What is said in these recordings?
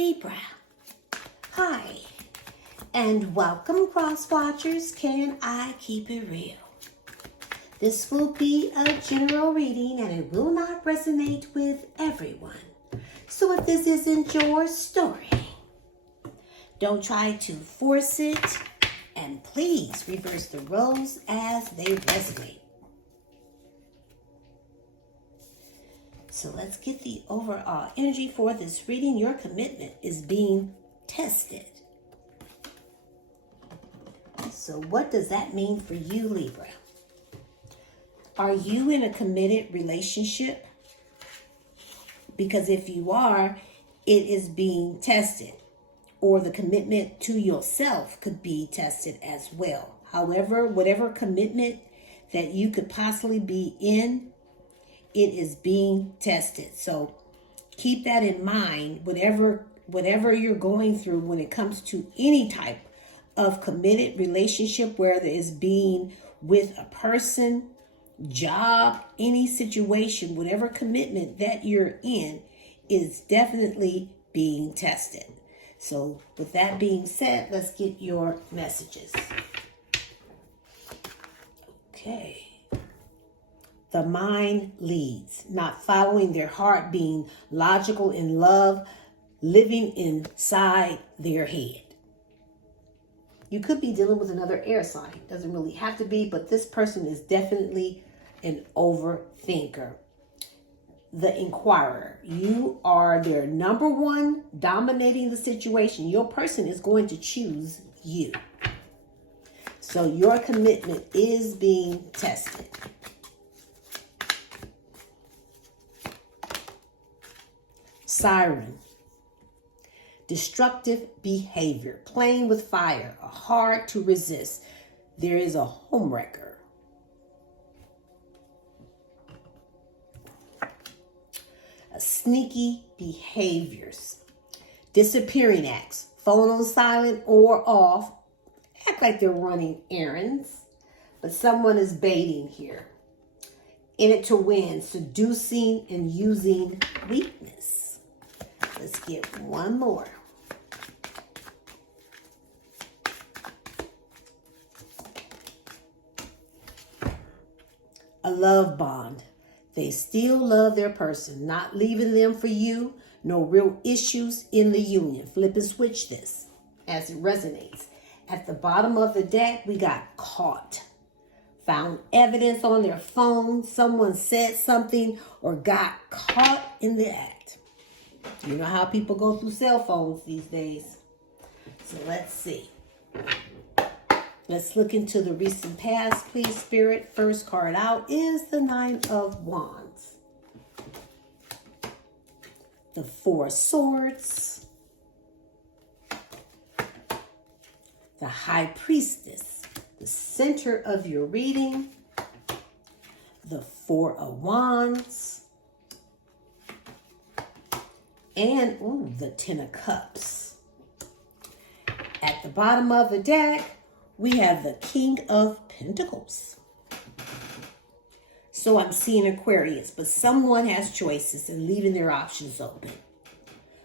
Libra. Hi, and welcome, cross watchers. Can I keep it real? This will be a general reading and it will not resonate with everyone. So if this isn't your story, don't try to force it, and please reverse the roles as they resonate. So let's get the overall energy for this reading. Your commitment is being tested. So what does that mean for you, Libra? Are you in a committed relationship? Because if you are, it is being tested. Or the commitment to yourself could be tested as well. However, whatever commitment that you could possibly be in, it is being tested. So keep that in mind, whatever you're going through when it comes to any type of committed relationship, whether it's being with a person, job, any situation, whatever commitment that you're in is definitely being tested. So with that being said, let's get your messages. Okay. The mind leads, not following their heart, being logical in love, living inside their head. You could be dealing with another air sign. Doesn't really have to be, but this person is definitely an overthinker. The inquirer. You are their number one, dominating the situation. Your person is going to choose you. So your commitment is being tested. Siren. Destructive behavior. Playing with fire. Hard to resist. There is a homewrecker. Sneaky behaviors. Disappearing acts. Phone on silent or off. Act like they're running errands. But someone is baiting here. In it to win. Seducing and using weakness. Let's get one more. A love bond. They still love their person, not leaving them for you. No real issues in the union. Flip and switch this as it resonates. At the bottom of the deck, we got caught. Found evidence on their phone. Someone said something or got caught in the act. You know how people go through cell phones these days. So let's see. Let's look into the recent past, please, Spirit. First card out is the Nine of Wands. The Four of Swords. The High Priestess. The center of your reading. The Four of Wands. And the Ten of Cups. At the bottom of the deck, we have the King of Pentacles. So I'm seeing Aquarius, but someone has choices and leaving their options open.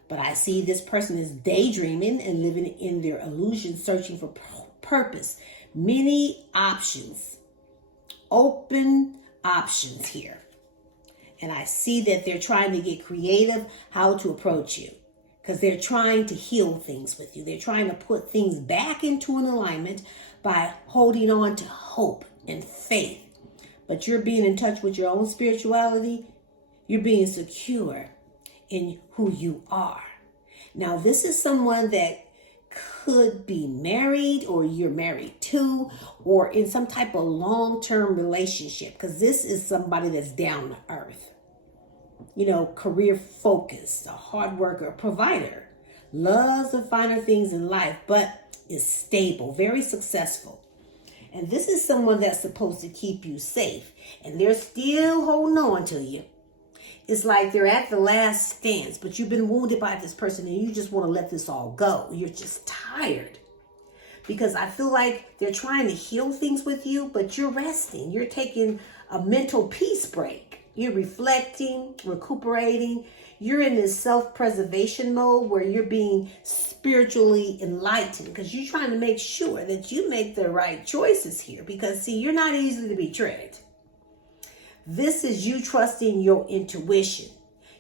But I see this person is daydreaming and living in their illusion, searching for purpose. Many options, open options here. And I see that they're trying to get creative how to approach you. Because they're trying to heal things with you. They're trying to put things back into an alignment by holding on to hope and faith. But you're being in touch with your own spirituality. You're being secure in who you are. Now, this is someone that could be married, or you're married to, or in some type of long-term relationship. Because this is somebody that's down to earth. You know, career focused, a hard worker, a provider, loves the finer things in life, but is stable, very successful. And this is someone that's supposed to keep you safe, and they're still holding on to you. It's like they're at the last stance, but you've been wounded by this person and you just want to let this all go. You're just tired. Because I feel like they're trying to heal things with you, but you're resting. You're taking a mental peace break. You're reflecting, recuperating. You're in this self-preservation mode where you're being spiritually enlightened because you're trying to make sure that you make the right choices here. Because, see, you're not easily to be tricked. This is you trusting your intuition.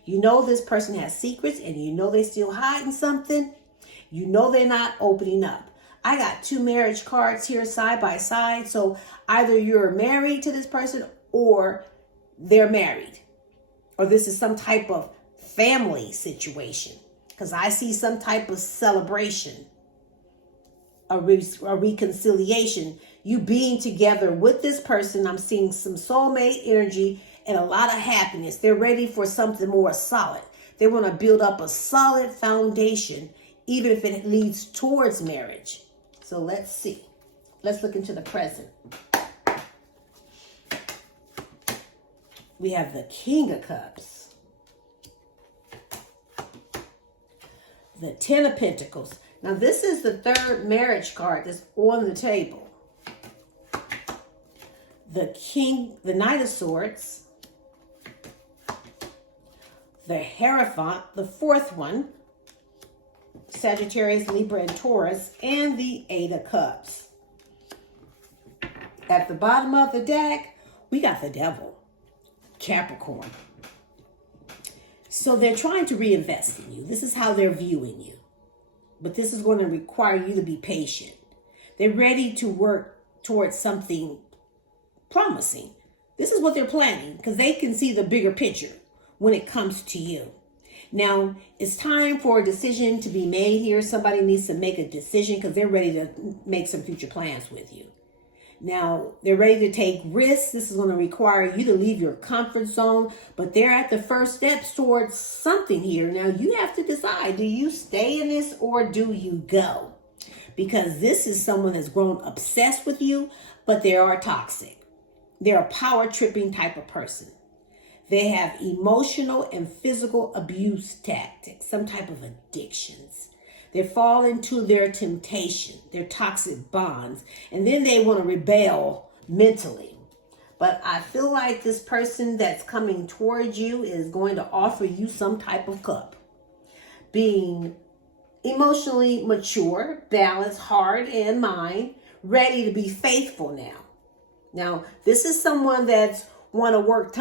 You know this person has secrets and you know they're still hiding something. You know they're not opening up. I got 2 marriage cards here side by side. So either you're married to this person or they're married. Or this is some type of family situation. Because I see some type of celebration. A reconciliation. You being together with this person. I'm seeing some soulmate energy and a lot of happiness. They're ready for something more solid. They want to build up a solid foundation, even if it leads towards marriage. So let's see. Let's look into the present. We have the King of Cups. The 10 of Pentacles. Now this is the 3rd marriage card that's on the table. The Knight of Swords. The Hierophant, the 4th one. Sagittarius, Libra, and Taurus, and the 8 of Cups. At the bottom of the deck, we got the Devil, Capricorn. So they're trying to reinvest in you. This is how they're viewing you. But this is going to require you to be patient. They're ready to work towards something promising. This is what they're planning because they can see the bigger picture when it comes to you. Now, it's time for a decision to be made here. Somebody needs to make a decision because they're ready to make some future plans with you. Now, they're ready to take risks. This is going to require you to leave your comfort zone, but they're at the first steps towards something here. Now, you have to decide, do you stay in this or do you go? Because this is someone that's grown obsessed with you, but they are toxic. They're a power tripping type of person. They have emotional and physical abuse tactics, some type of addictions. They fall into their temptation, their toxic bonds, and then they want to rebel mentally. But I feel like this person that's coming towards you is going to offer you some type of cup. Being emotionally mature, balanced, heart and mind, ready to be faithful now. Now, this is someone that's want to work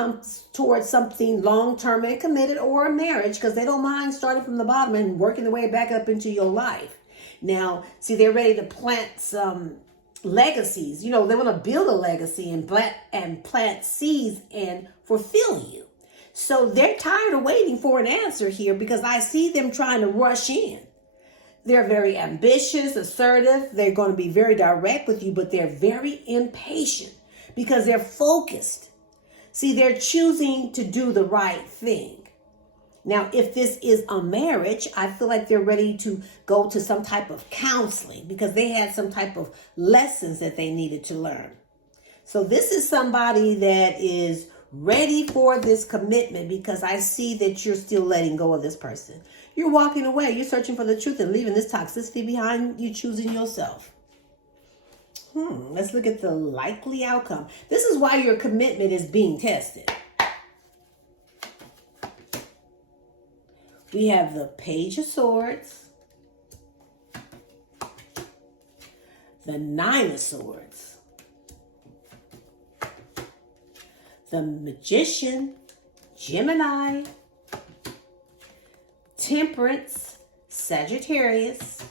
towards something long-term and committed or a marriage because they don't mind starting from the bottom and working their way back up into your life. Now, see, they're ready to plant some legacies. You know, they want to build a legacy and plant seeds and fulfill you. So they're tired of waiting for an answer here because I see them trying to rush in. They're very ambitious, assertive. They're going to be very direct with you, but they're very impatient because they're focused. See, they're choosing to do the right thing. Now, if this is a marriage, I feel like they're ready to go to some type of counseling because they had some type of lessons that they needed to learn. So this is somebody that is ready for this commitment because I see that you're still letting go of this person. You're walking away. You're searching for the truth and leaving this toxicity behind, you choosing yourself. Let's look at the likely outcome. This is why your commitment is being tested. We have the Page of Swords, the 9 of Swords, the Magician, Gemini, Temperance, Sagittarius.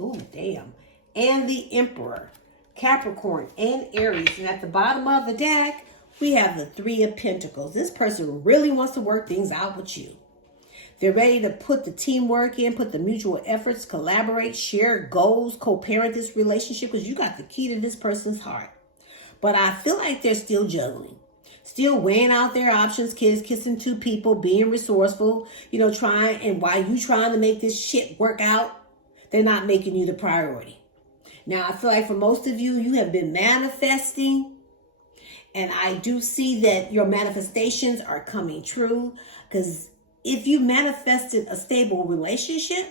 Ooh, damn. And the Emperor, Capricorn, and Aries. And at the bottom of the deck, we have the 3 of Pentacles. This person really wants to work things out with you. They're ready to put the teamwork in, put the mutual efforts, collaborate, share goals, co-parent this relationship because you got the key to this person's heart. But I feel like they're still juggling, still weighing out their options, kissing 2 people, being resourceful, trying. And while you trying to make this shit work out, they're not making you the priority. Now, I feel like for most of you, you have been manifesting. And I do see that your manifestations are coming true. Because if you manifested a stable relationship,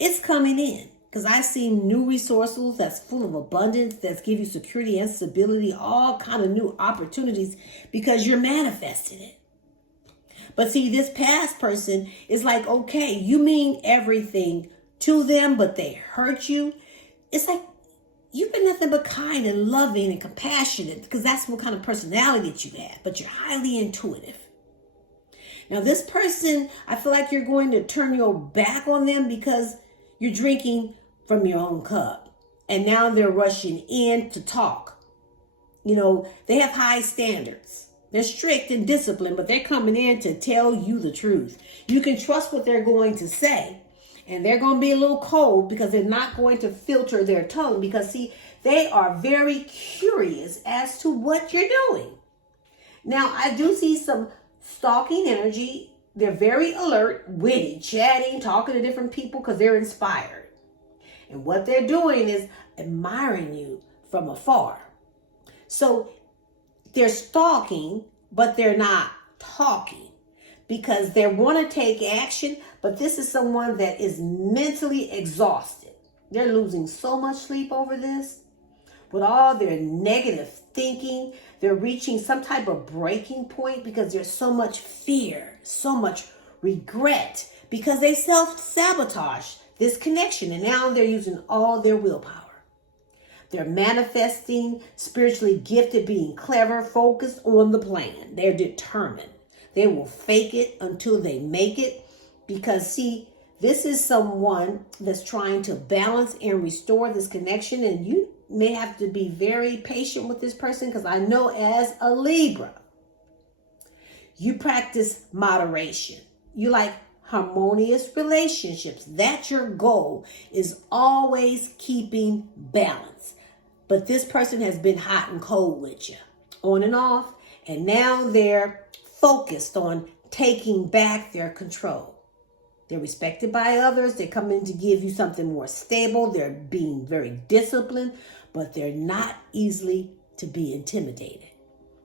it's coming in. Because I see new resources that's full of abundance, that's give you security and stability, all kind of new opportunities because you're manifesting it. But see, this past person is like, okay, you mean everything to them, but they hurt you. It's like you've been nothing but kind and loving and compassionate, because that's what kind of personality that you have, but you're highly intuitive. Now, this person, I feel like you're going to turn your back on them because you're drinking from your own cup. And now they're rushing in to talk. You know, they have high standards. They're strict and disciplined, but they're coming in to tell you the truth. You can trust what they're going to say. And they're going to be a little cold because they're not going to filter their tongue. Because, see, they are very curious as to what you're doing. Now, I do see some stalking energy. They're very alert, witty, chatting, talking to different people because they're inspired. And what they're doing is admiring you from afar. So they're stalking, but they're not talking because they want to take action. But this is someone that is mentally exhausted. They're losing so much sleep over this. With all their negative thinking, they're reaching some type of breaking point because there's so much fear, so much regret, because they self-sabotage this connection. And now they're using all their willpower. They're manifesting, spiritually gifted, being clever, focused on the plan. They're determined. They will fake it until they make it. Because, see, this is someone that's trying to balance and restore this connection. And you may have to be very patient with this person, because I know as a Libra, you practice moderation. You like harmonious relationships. That's your goal, is always keeping balance. But this person has been hot and cold with you, on and off. And now they're focused on taking back their control. They're respected by others. They're coming to give you something more stable. They're being very disciplined, but they're not easily to be intimidated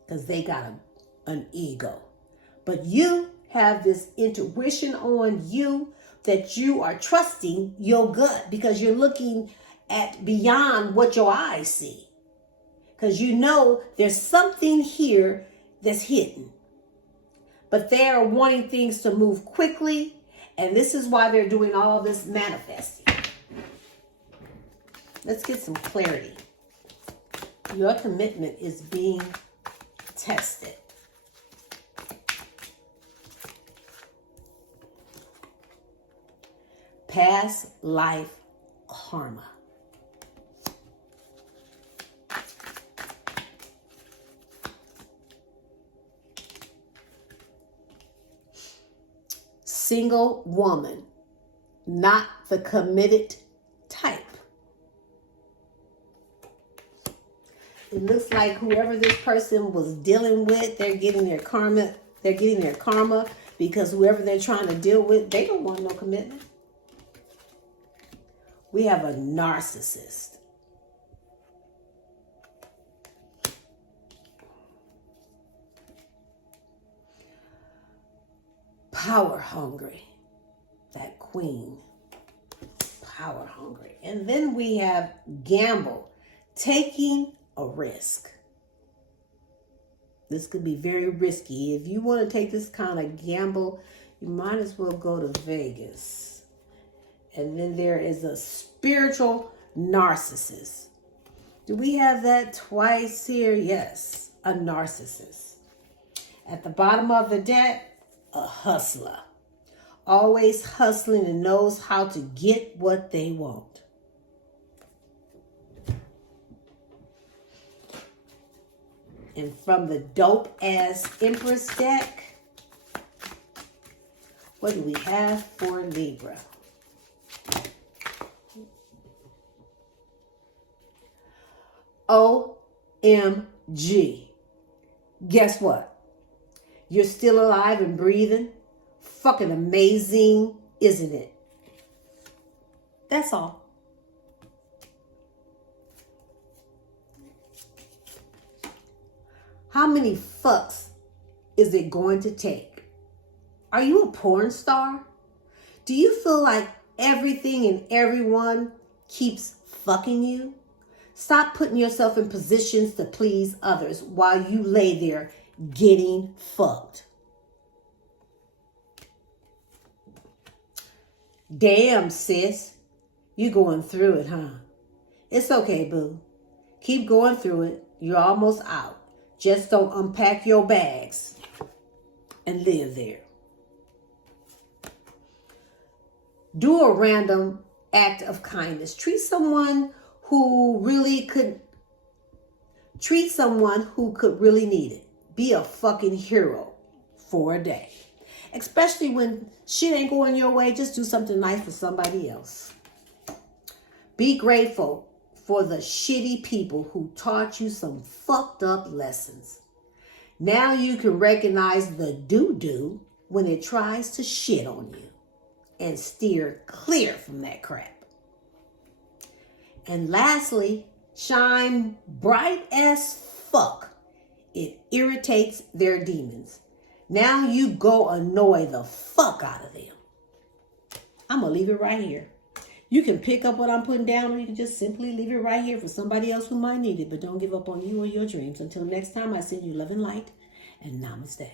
because they got an ego. But you have this intuition on you that you are trusting your gut, because you're looking at beyond what your eyes see. Because you know there's something here that's hidden. But they are wanting things to move quickly. And this is why they're doing all this manifesting. Let's get some clarity. Your commitment is being tested. Past life karma. Single woman, not the committed type. It looks like whoever this person was dealing with, they're getting their karma. They're getting their karma because whoever they're trying to deal with, they don't want no commitment. We have a narcissist. Power hungry. That queen. Power hungry. And then we have gamble. Taking a risk. This could be very risky. If you want to take this kind of gamble, you might as well go to Vegas. And then there is a spiritual narcissist. Do we have that twice here? Yes, a narcissist. At the bottom of the deck, a hustler. Always hustling and knows how to get what they want. And from the dope ass Empress deck, what do we have for Libra? OMG. Guess what? You're still alive and breathing. Fucking amazing, isn't it? That's all. How many fucks is it going to take? Are you a porn star? Do you feel like everything and everyone keeps fucking you? Stop putting yourself in positions to please others while you lay there getting fucked. Damn, sis. You going through it, huh? It's okay, boo. Keep going through it. You're almost out. Just don't unpack your bags and live there. Do a random act of kindness. Treat someone who could really need it. Be a fucking hero for a day. Especially when shit ain't going your way, just do something nice for somebody else. Be grateful for the shitty people who taught you some fucked up lessons. Now you can recognize the doo-doo when it tries to shit on you and steer clear from that crap. And lastly, shine bright as fuck. It irritates their demons. Now you go annoy the fuck out of them. I'm going to leave it right here. You can pick up what I'm putting down, or you can just simply leave it right here for somebody else who might need it. But don't give up on you or your dreams. Until next time, I send you love and light, and namaste.